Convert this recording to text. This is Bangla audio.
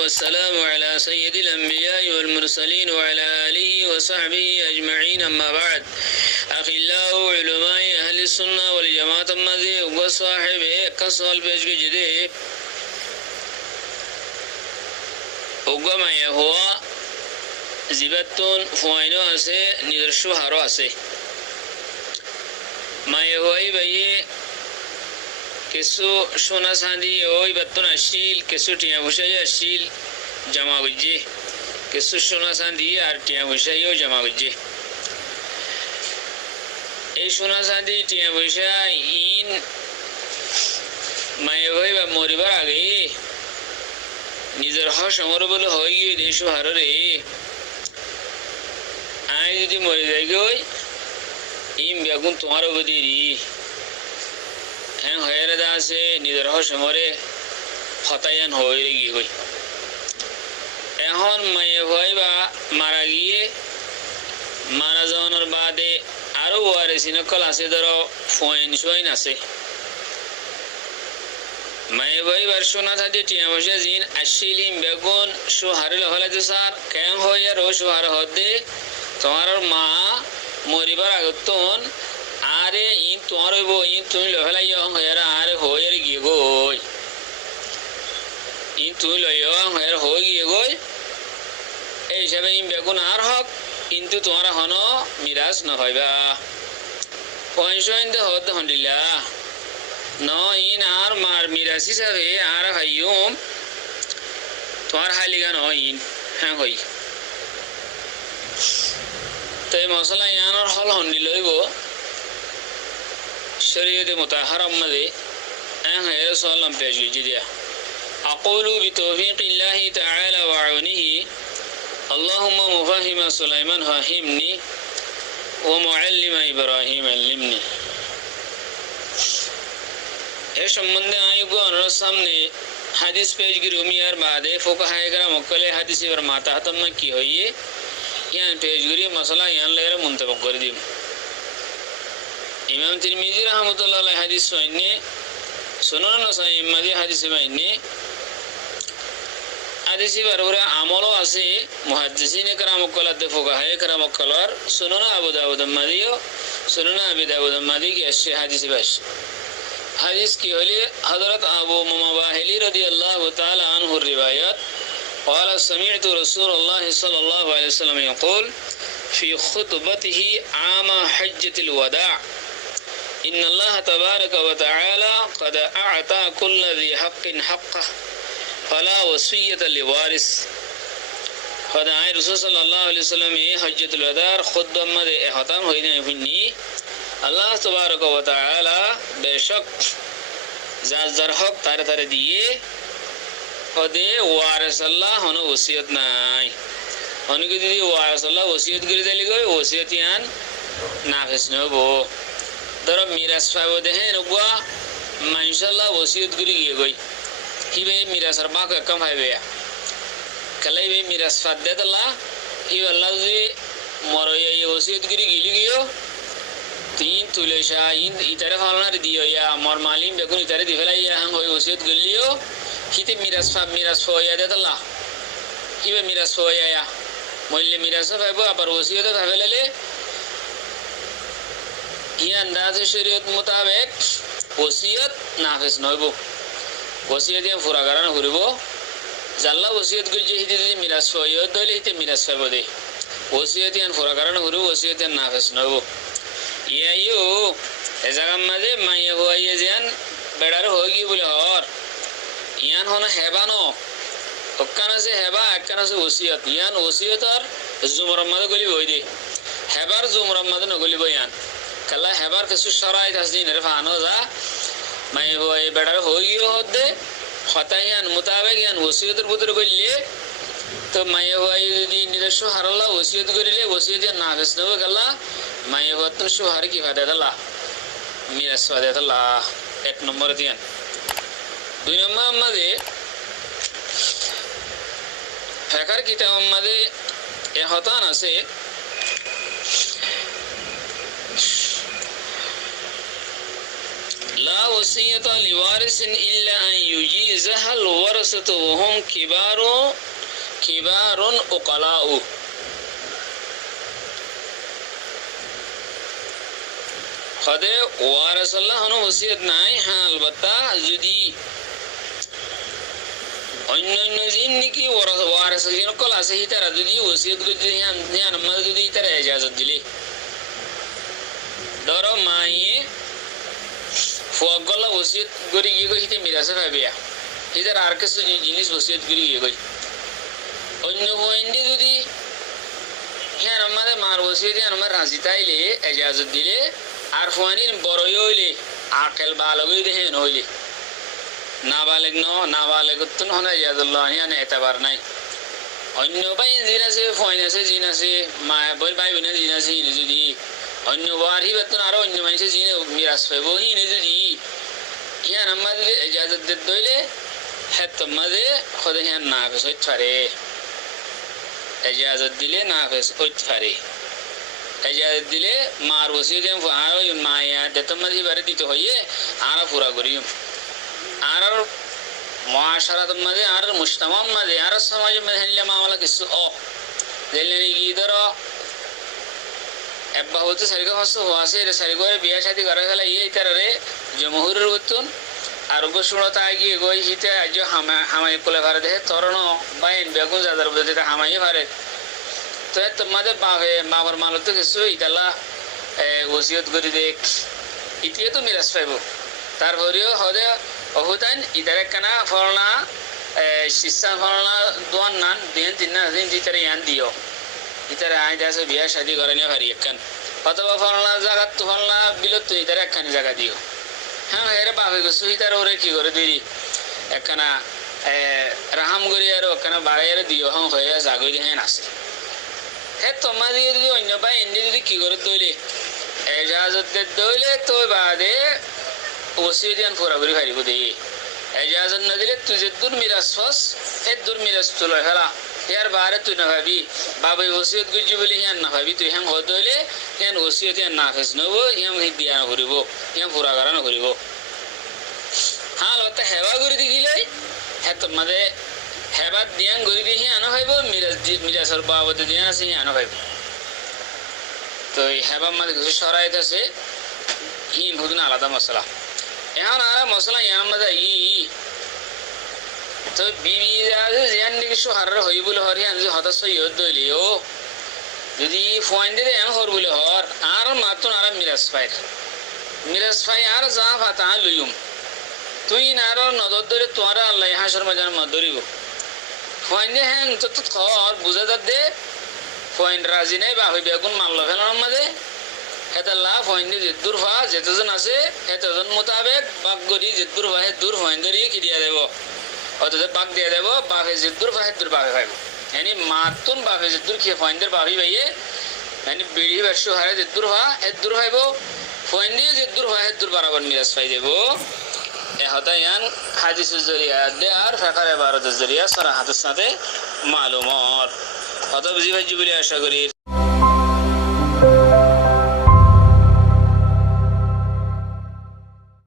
والسلام على سيد الأنبياء والمرسلين وعلى آله وصحبه أجمعين أما بعد أخلاء علماء أهل السنة والجماعة مذي وصاحب كسول بيجك جدي وقما يهوى زبتون فوينو أسي ندرشو هارو أسي ما يهوى بيه كسو شونا ساندي يهوى بطن أشيل كسو تيا وشايا أشيل جمع وجه كسو شونا ساندي أرتيا وشايا جمع وجه এই সোনা চাঁদি টিয়া পয়সা ইন মায়ে ভাই বা মরিবার আগে নিজের হস আমার বলে হয়ে গিয়ে দেশ হারে আমি যদি মরে যাই গই ইম বেগুন তোমার বদিরি হ্যাঁ হয়ে রেদা আছে নিজের হস মরে হতায়ান হয়ে গিয়ে গই এখন মায়ে ভাই বা মারা গিয়ে মারা যাওয়ানোর বাদে আরো ওয়ারিসিন কল আছে ধরো ফয়েন সোয়েন আছে মায়ে ভাই বর্ষনা থাকে টিয়া বসে জিন আশিলিম বেগুন সুহারিল হলে তো স্যার কেন হয় আর সুহার হদে তোমার মা মরিবার আগতন আরে ইন তোমার হইব ইন তুমি লহলাই হয়ার আরে হয়ার গিয়ে গই ইন তুমি লয় হয়ার হয়ে গিয়ে গই এই হিসাবে ইন বেগুন আর হক কিন্তু তোমার হন মিরাজ নহইবা পয়সা হদ হন্ডিলা ন ইন আর মার মিরাজ হিসাবে আর হাইয়ম তোমার হাইলিগা ন ইন হ্যাঁ হই তো এই মশলা ইয়ানোর হল হন্ডি লইব শরীয়তে মুতাহারাম মধ্যে হ্যাঁ হ্যাঁ সাল্লাম পেশ গেছি দিয়া أقول بتوفيق الله تعالى وعونه اللهم مفهم سليمان فهمني ومعلم إبراهيم علمني এ সম্বন্ধে আইগো অনুর সামনে হাদিস পেশ গিরুমিয়ার বাদে ফোকাহায়ে کرام মক্কলে হাদিস এর মাতা হাতম কি হইয়ে ইয়ান পেশ গিরি মাসলা ইয়ান লের মুনতাব করে দিম ইমাম তিরমিজি রাহমাতুল্লাহ আলাইহি হাদিস সহিনে সুনান নাসাই মাদি হাদিস বাইনে হাদিসি বারবরে আমলও আছে মুহাদ্দিসিন کرام কলাতে ফোকাহায়ে کرام কলার সুনান আবু দাউদ মাদিও সুনান আবি দাউদ মাদি কি আছে হাদিস বাস حدیث کی ہولی حضرت ابو امامہ باہلی رضی اللہ تعالی عنہ الروایت قال سمعت رسول الله صلى الله عليه وسلم يقول في خطبته عام حجة الوداع إن الله تبارك وتعالى قد أعطى كل ذي حق حقه فلا وصية لوارث خدا رسول صلى الله عليه وسلم حجة الوداع خطبہ مد اختتام ہوئی فنی আল্লাহ তবারক ওয়া তাআলা বেশক যার যার হক তারে তারে দিয়ে ওদে ওয়ারিস আল্লাহ হন ওসিয়ত নাই অনেকে যদি ওয়ারিস আল্লাহ ওসিয়ত করে দিলি গয় ওসিয়ত ইয়ান নাফিস নব ধরো মিরাস পাবো দেখেন ওয়া মাশাআল্লাহ ওসিয়ত করে গিয়ে গই হিবে মিরাসের বাক কম হবে কলাই বে মিরাস ফাদে আল্লাহ হি আল্লাহ যদি মরই ওসিয়ত করে গিলি গিयो तीन तुलेशा इन इतरे फालना दियो या मोर मालिम बेकुन इतरे दिफला या हम होय वसियत गलियो हिते मिरास होया देतला हिबे मिरास होया या मोल्ले मिरास फाइबो अपर वसियत फाइबेले इ अंदाज शरीयत मुताबिक वसियत नाफिस नइबो वसियत या पूरा करन हरिबो জাল্লা वसियत গজে হিতে মিরাস होयो দলে হিতে মিরাস ফাইবো দে वसियत या पूरा करन हरिबो वसियत नाफिस नइबो ইয়াইও এ জায়গার মাঝে মাইয়া হইয়ে যেন বেড়ার হয়ে গিয়ে বলে হর ইয়ান হন হেবানো ওখান আছে হেবা একখান আছে ওসিয়ত ইয়ান ওসিয়ত আর জুমর মাঝে গলি হই দে হেবার জুমর মাঝে নগলিব ইয়ান কালা হেবার কিছু সরাই তাসদিন রে ফানো যা মাইয়া হয়ে বেড়ার হয়ে গিয়ে হদে হতায়ান মোতাবেক ইয়ান ওসিয়তের ভিতরে গলিলে তো মাইয়া হয়ে যদি নিজস্ব হারাল্লা ওসিয়ত করিলে ওসিয়ত না ফেস নেব কালা মায়ে হতন সুহার কি ফায়দা দিলা মিরাস ফায়দা দিলা এক নম্বর দিয়ান দুই নম্বর আমাদের ফিকর কিতাব আমাদের এ হতান আছে লা ওসিয়াতা লিওয়ারিসিন ইল্লা আন ইউজিজাহাল ওয়ারাসাতু ওয়া হুম কিবারুন উকালাউ। খদে ওয়ারাসাল্লাহ হন ওসিয়ত নাই, হ্যাঁ আলবাত্তা যদি অন্য জিন নাকি ওয়ারাস জিন কল আছে তারা যদি ওসিয়ত যদি ধ্যান আমাদের যদি তারা ইজাজত দিলে, ধরো মায়ে ফুয়াগলা ওসিয়ত করে গিয়ে গই মিরাসে পাইবিয়া এটার আর কিছু জিনিস ওসিয়ত করে গিয়ে গই অন্য হইন্দি যদি হ্যাঁ আমাদের মার ওসিয়ত আমার রাজি তাইলে ইজাজত দিলে আর ফুয়ানির বড়ই হইলে আকেল ভালো করে দেখেন হইলে নাবালেগত্তুন হনা ইজাজুল্লাহ হিয়ানে এতবার নাই। অন্য ভাই জিন আছে ফয়ন আছে জিন আছে মা বই ভাই বোনের জিন আছে হিনে যদি অন্য বাড়ি বেতন আরো অন্য মানুষের জিনে মিরাজ পাইব হিনে যদি হিয়ান আমাদের ইজাজত দিতে দইলে হ্যাঁ তোমাদের খোদে হিয়ান না ফেস হইতে পারে, ইজাজত দিলে না ফেস হইতে পারে। ইজাজত দিলে মার বসিয়ে দেন আর মায়া দেতমাদি বারে দিতে হইয়ে আর পুরা করিম আর মুআশারাত মাঝে আর মুজতামার মাঝে আর সমাজের মাঝে হইলে মামলা কিছু দিলে কি ধরো এব্বা হতে সারিকা হস্ত হওয়াছে সারিগরে বিয়া শাদি করা গেলে তারে জমহুরের বতুন আর গোসুণতা গিয়ে গই হিতে আজ হামাই কোলে ভারে দেখে তরণ বাইন বেগুন যাদের যেটা হামাই ভারে তো তোমাদের বাবার মালত কিছু ইতালা ওসিয়ত করে দেখ ইতিয়ে তো মিরাজ পাইব। তারপরেও হদে অহুতান ইতার একখানা ফলনা শিষ্যা ফলনা দোয়ান নান দিন তিন দিন ইতারে ইয়ান দিও ইতারে আই দেশে বিয়া শাদি করে নিয়ে ভারি একখান অথবা ফলনা জায়গা তো ফলনা বিলত তো ইতারে একখানি জায়গা দিও। হ্যাঁ এরা বাবে গেছো ইতার ওরে কি করে দিই একখানা রাহাম করি আর একখানা বাড়াইয়ারে দিও হ্যাঁ হয়ে জাগই দিয়ে আছে হ্যাঁ তোমার দিয়ে যদি অন্য বা এমনি যদি কি করে দইলে এজাজত দইলে তো বাদে ওসিয়ত দিয়ান পুরা করে পারিব দেই। এজাজত না দিলে তুই যে দূর মিরাজ ফস হে দূর মিরাজ তুলে ফেলা ইয়ার বারে তুই না ভাবি বাবা ওসিয়ত গুজি বলে হিয়ান না ভাবি তুই হ্যাঁ হদ হইলে হিয়ান ওসিয়ত হিয়ান না ফেস নেব হিয়াম দিয়া না করিব হিয়াম পুরা করা না করিব। হ্যাঁ আলবাত্তা হেবা করে দি গিলে হ্যাঁ তোমাদের হেবাত দিয়ান করে দিয়ে হিয়ানো ভাইব মিরাজর বাবদে দিয়া আছে হিয়ানো ভাইব। তো এই হেবার মাঝে কিছু সরাইত আছে হিন হুদিন আলাদা মশলা এখন আর মশলা ইয়ার মাঝে তো বিবি জিয়ান নাকি সোহার হই বলে হর হিয়ান যদি হতাশ হইত দইলেও যদি ফোন দিলে এম হর বলে হর আর মাতুন আর মিরাজ পাই আর যা ফাতা লইম তুই আর নজর ধরে তোমার আল্লাহ হাসর মাঝার মত ধরিব ফোন দিয়ে হ্যাঁ যত খর বুঝা যার দে ফোন রাজি নেই বা হইবে এখন মানল ফেলার মাঝে হেতাল্লাহ ফোন দিয়ে যেদুর ফা যেতজন আছে হেতজন মোতাবেক বাক করি যেদুর ফা হেদুর ফোন ধরিয়ে কি দিয়া দেব অথচ বাক দিয়ে দেব বাপে যেদুর ফা হেদুর বাপে পাইব এনি মাতুন বাপে যেদুর খেয়ে ফোন দিয়ে বাপি পাইয়ে এনি বিড়ি ব্যবসা হারে যেদুর ফা হেদুর পাইব ফোন দিয়ে যেদুর ফা হেদুর বরাবর মিরাজ পাই দেব। হতায়ান হাদিসের জরিয়া দে আর ফেকারে বারতের জরিয়া সরাহাতের সাথে মালুমত হত বুঝি ভাই বলে আশা করি।